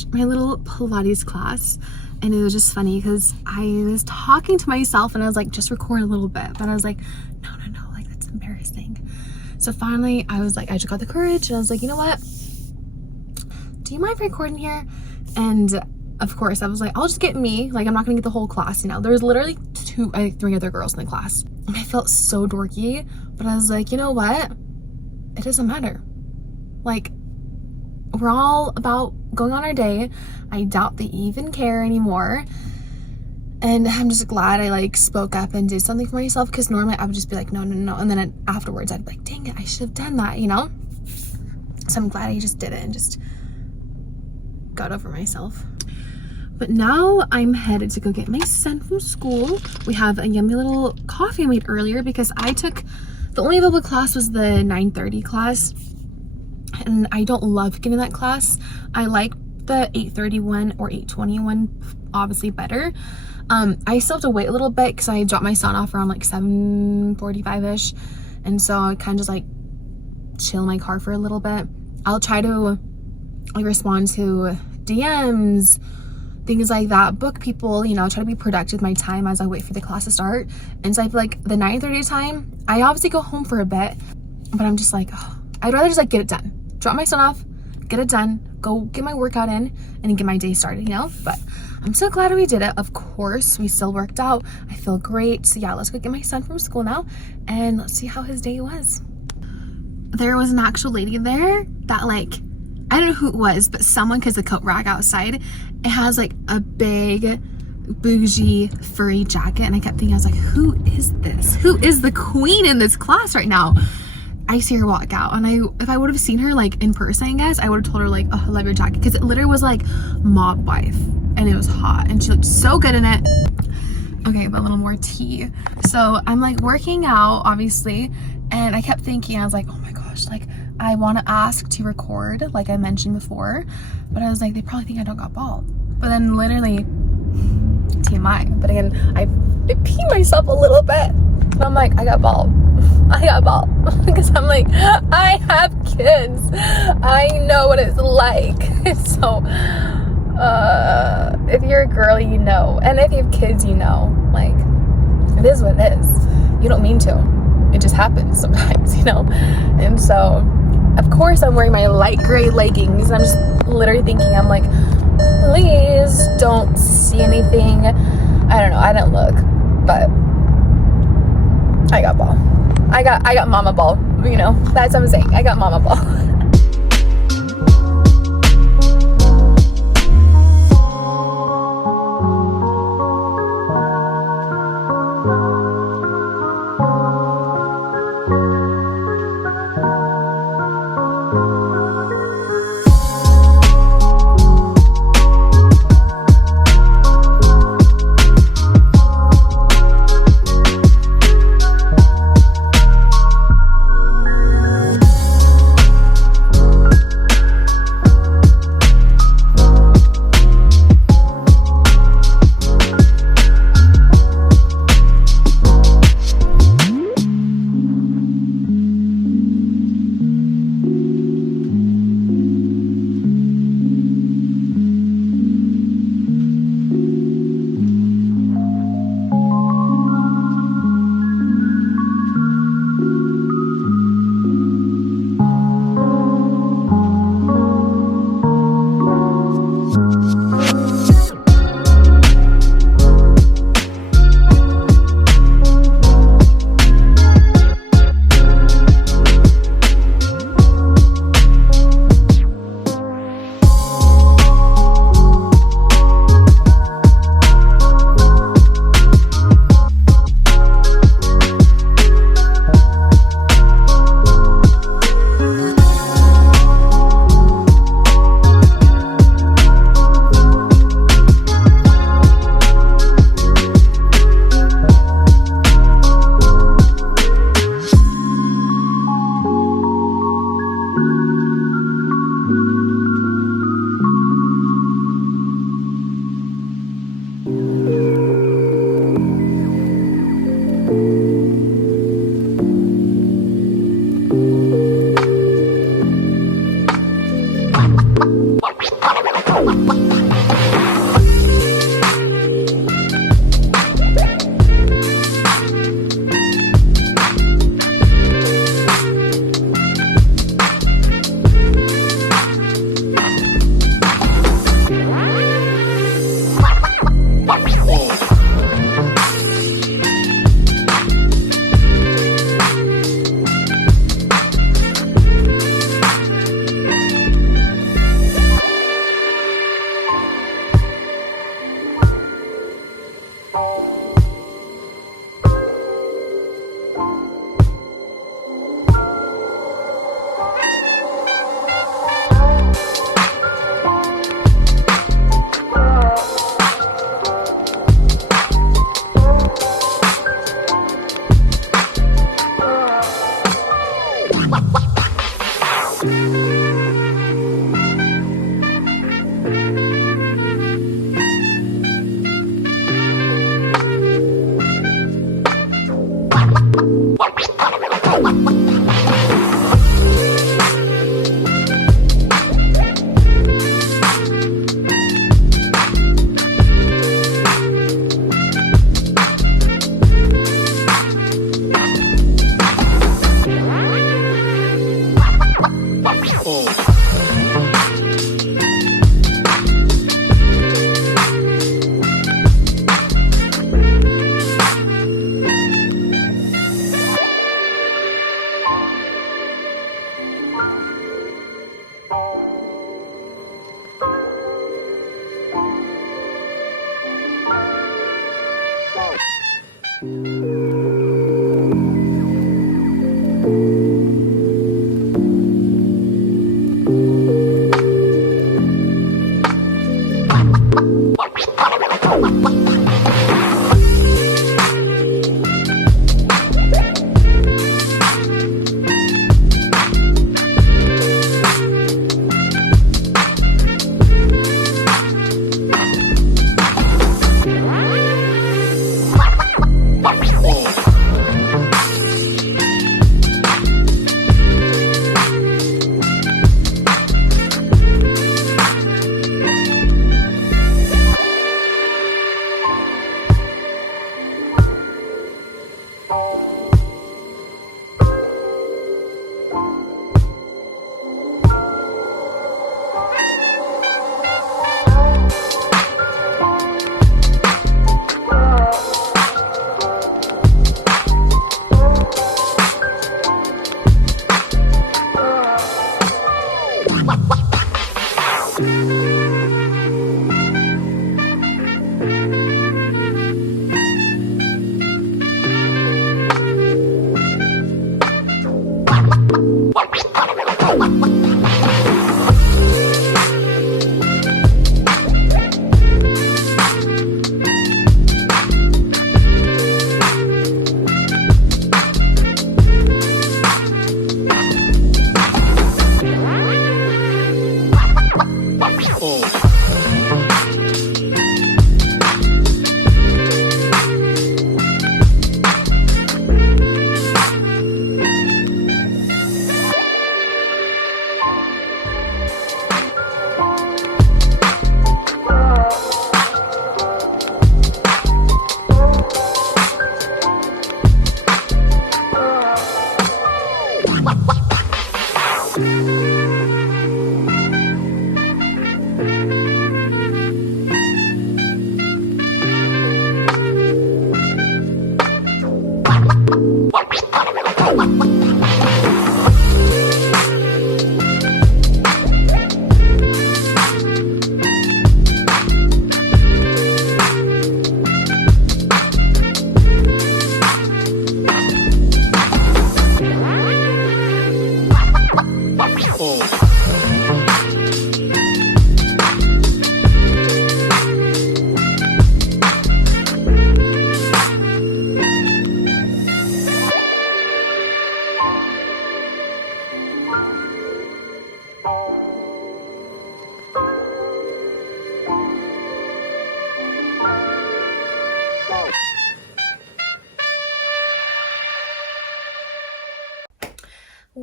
gosh, my little Pilates class. And it was just funny because I was talking to myself and I was like, just record a little bit. But I was like, no, like that's embarrassing. So finally I was like, I just got the courage and I was like, you know what? Do you mind recording here? And of course I was like, I'll just get me. Like, I'm not gonna get the whole class, you know. There's literally 3 other girls in the class. And I felt so dorky, but I was like, you know what? It doesn't matter. Like, we're all about going on our day. I doubt they even care anymore. And I'm just glad I like spoke up and did something for myself, because normally I would just be like, no. And then afterwards I'd be like, dang it, I should have done that, you know? So I'm glad I just did it and just got over myself. But now I'm headed to go get my son from school. We have a yummy little coffee I made earlier because I took, the only available class was the 9:30 class. And I don't love getting that class. I like the 8:31 or 8:21 obviously better. I still have to wait a little bit because I dropped my son off around like 7:45ish, and so I kind of just like chill in my car for a little bit. I'll try to like respond to DMs, things like that, book people, you know, try to be productive with my time as I wait for the class to start. And so I feel like the 9:30 time, I obviously go home for a bit, but I'm just like, oh, I'd rather just like get it done. Drop my son off, get it done, go get my workout in, and get my day started, you know? But I'm so glad we did it. Of course, we still worked out. I feel great. So yeah, let's go get my son from school now, and let's see how his day was. There was an actual lady there that like, I don't know who it was, but someone, because the coat rack outside, it has like a big bougie furry jacket, and I kept thinking, I was like, who is this? Who is the queen in this class right now? I see her walk out, and if I would have seen her like in person, I guess I would have told her like, oh, I love your jacket, because it literally was like mob wife, and it was hot, and she looked so good in it. Okay, but a little more tea. So I'm like working out, obviously, and I kept thinking, I was like, oh my gosh, like I want to ask to record, like I mentioned before, but I was like, they probably think I don't got bald. But then literally, TMI. But again, I peed myself a little bit, and I'm like, I got bald. I got bald because I'm like, I have kids. I know what it's like. So, if you're a girl, you know, and if you have kids, you know, like, it is what it is. You don't mean to. It just happens sometimes, you know. And so, of course, I'm wearing my light gray leggings. I'm just literally thinking, I'm like, please don't see anything. I don't know. I didn't look, but I got bald. I got mama ball, you know, that's what I'm saying. I got mama ball.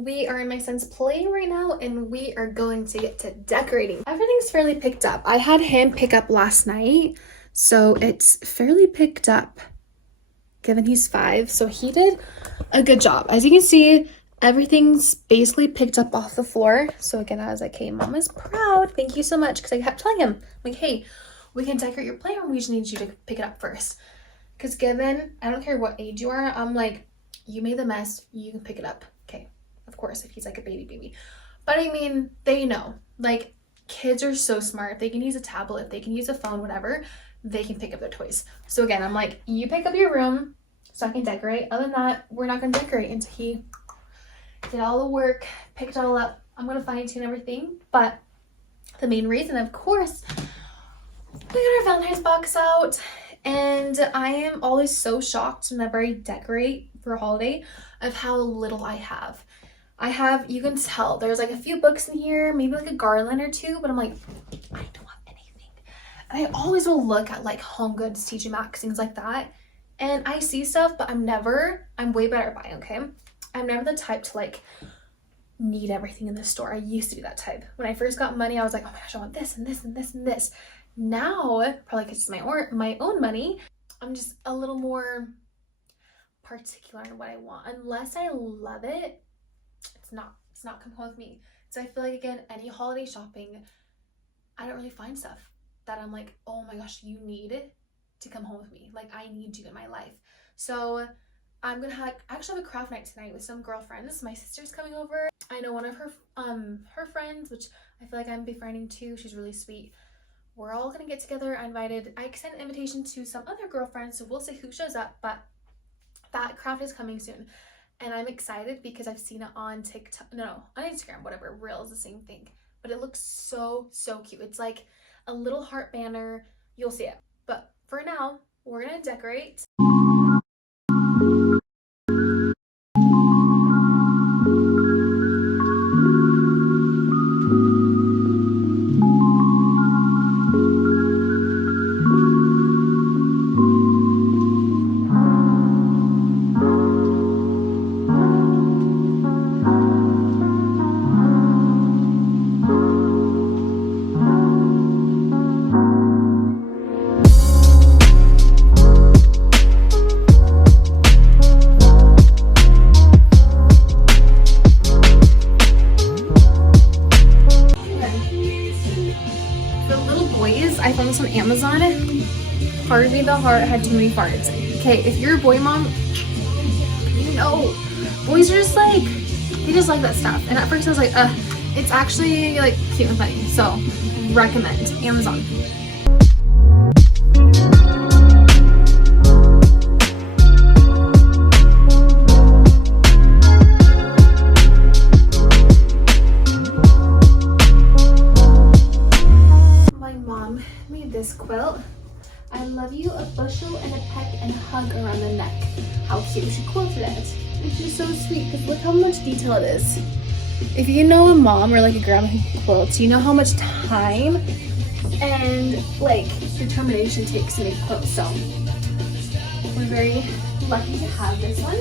We are in my son's play right now, and we are going to get to decorating. Everything's fairly picked up. I had him pick up last night, so it's fairly picked up given he's 5. So he did a good job. As you can see, everything's basically picked up off the floor. So again, I was like, hey, Mama's proud. Thank you so much. Because I kept telling him, like, hey, we can decorate your playroom. We just need you to pick it up first. Because given, I don't care what age you are, I'm like, you made the mess. You can pick it up. Okay. Of course, if he's like a baby. But I mean, they know. Like, kids are so smart. If they can use a tablet, if they can use a phone, whatever, they can pick up their toys. So again, I'm like, you pick up your room so I can decorate. Other than that, we're not going to decorate until he did all the work, picked it all up. I'm going to fine tune everything. But the main reason, of course, we got our Valentine's box out. And I am always so shocked whenever I decorate for a holiday of how little I have. You can tell, there's like a few books in here, maybe like a garland or 2, but I'm like, I don't have anything. And I always will look at like Home Goods, TJ Maxx, things like that. And I see stuff, but I'm way better at buying, okay? I'm never the type to like need everything in the store. I used to be that type. When I first got money, I was like, oh my gosh, I want this and this and this and this. Now, probably because it's my own money, I'm just a little more particular in what I want. Unless I love it, it's not coming home with me. So I feel like, again, any holiday shopping, I don't really find stuff that I'm like, oh my gosh, you need to come home with me. Like, I need you in my life. So I'm gonna actually have a craft night tonight with some girlfriends. My sister's coming over. I know one of her friends, which I feel like I'm befriending too. She's really sweet. We're all gonna get together. I sent an invitation to some other girlfriends, so we'll see who shows up, but that craft is coming soon. And I'm excited because I've seen it on TikTok, no, on Instagram, whatever, Reels, the same thing. But it looks so cute. It's like a little heart banner. You'll see it. But for now, we're gonna decorate. I found this on Amazon. Harvey the Heart had too many farts. Okay, if you're a boy mom, you know, boys are just like, they just like that stuff. And at first I was like, it's actually like cute and funny. So recommend Amazon. This quilt. I love you, a bushel and a peck and hug around the neck. How cute. She quilted it. It's just so sweet because look how much detail it is. If you know a mom or like a grandma who quilts, you know how much time and like determination takes to make quilts. So we're very lucky to have this one.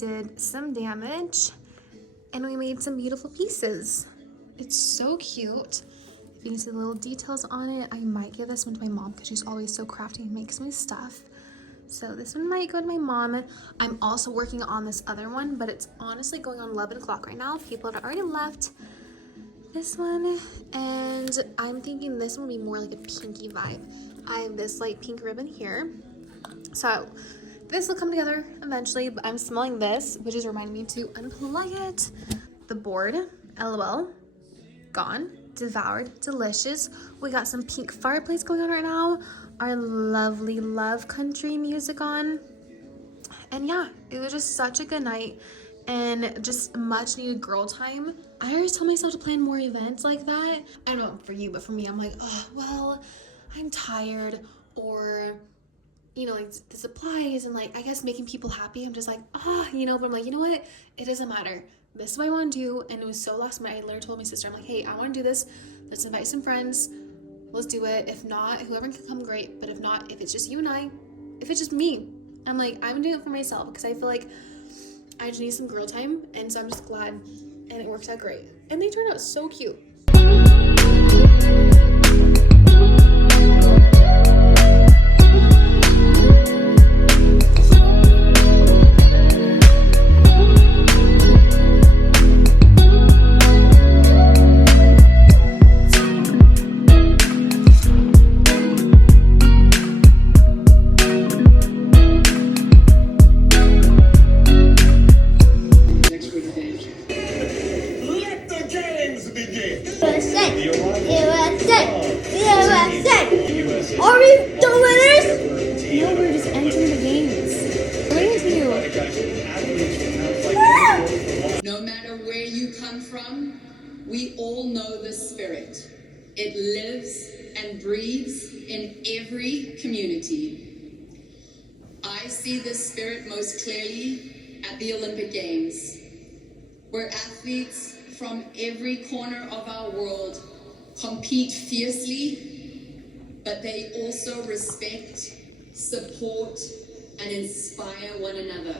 did some damage and we made some beautiful pieces. It's so cute. If you can see the little details on it, I might give this one to my mom because she's always so crafty and makes me stuff. So this one might go to my mom. I'm also working on this other one, but it's honestly going on 11 o'clock right now. People have already left. This one, and I'm thinking this one will be more like a pinky vibe. I have this light pink ribbon here. So this will come together eventually, but I'm smelling this, which is reminding me to unplug it. The board, LOL, gone, devoured, delicious. We got some pink fireplace going on right now. Our lovely love country music on. And yeah, it was just such a good night and just much needed girl time. I always tell myself to plan more events like that. I don't know for you, but for me, I'm like, oh, well, I'm tired, or you know, like the supplies and like, I guess making people happy. I'm just like, you know, but I'm like, you know what? It doesn't matter. This is what I want to do. And it was so last minute. I literally told my sister, I'm like, hey, I want to do this. Let's invite some friends. Let's do it. If not, whoever can come, great. But if not, if it's just you and I, if it's just me, I'm like, I'm doing it for myself because I feel like I just need some girl time. And so I'm just glad, and it worked out great. And they turned out so cute. Are we the winners? No, we're just entering the games. Waiting to you. No matter where you come from, we all know the spirit. It lives and breathes in every community. I see this spirit most clearly at the Olympic Games, where athletes from every corner of our world compete fiercely, but they also respect, support, and inspire one another.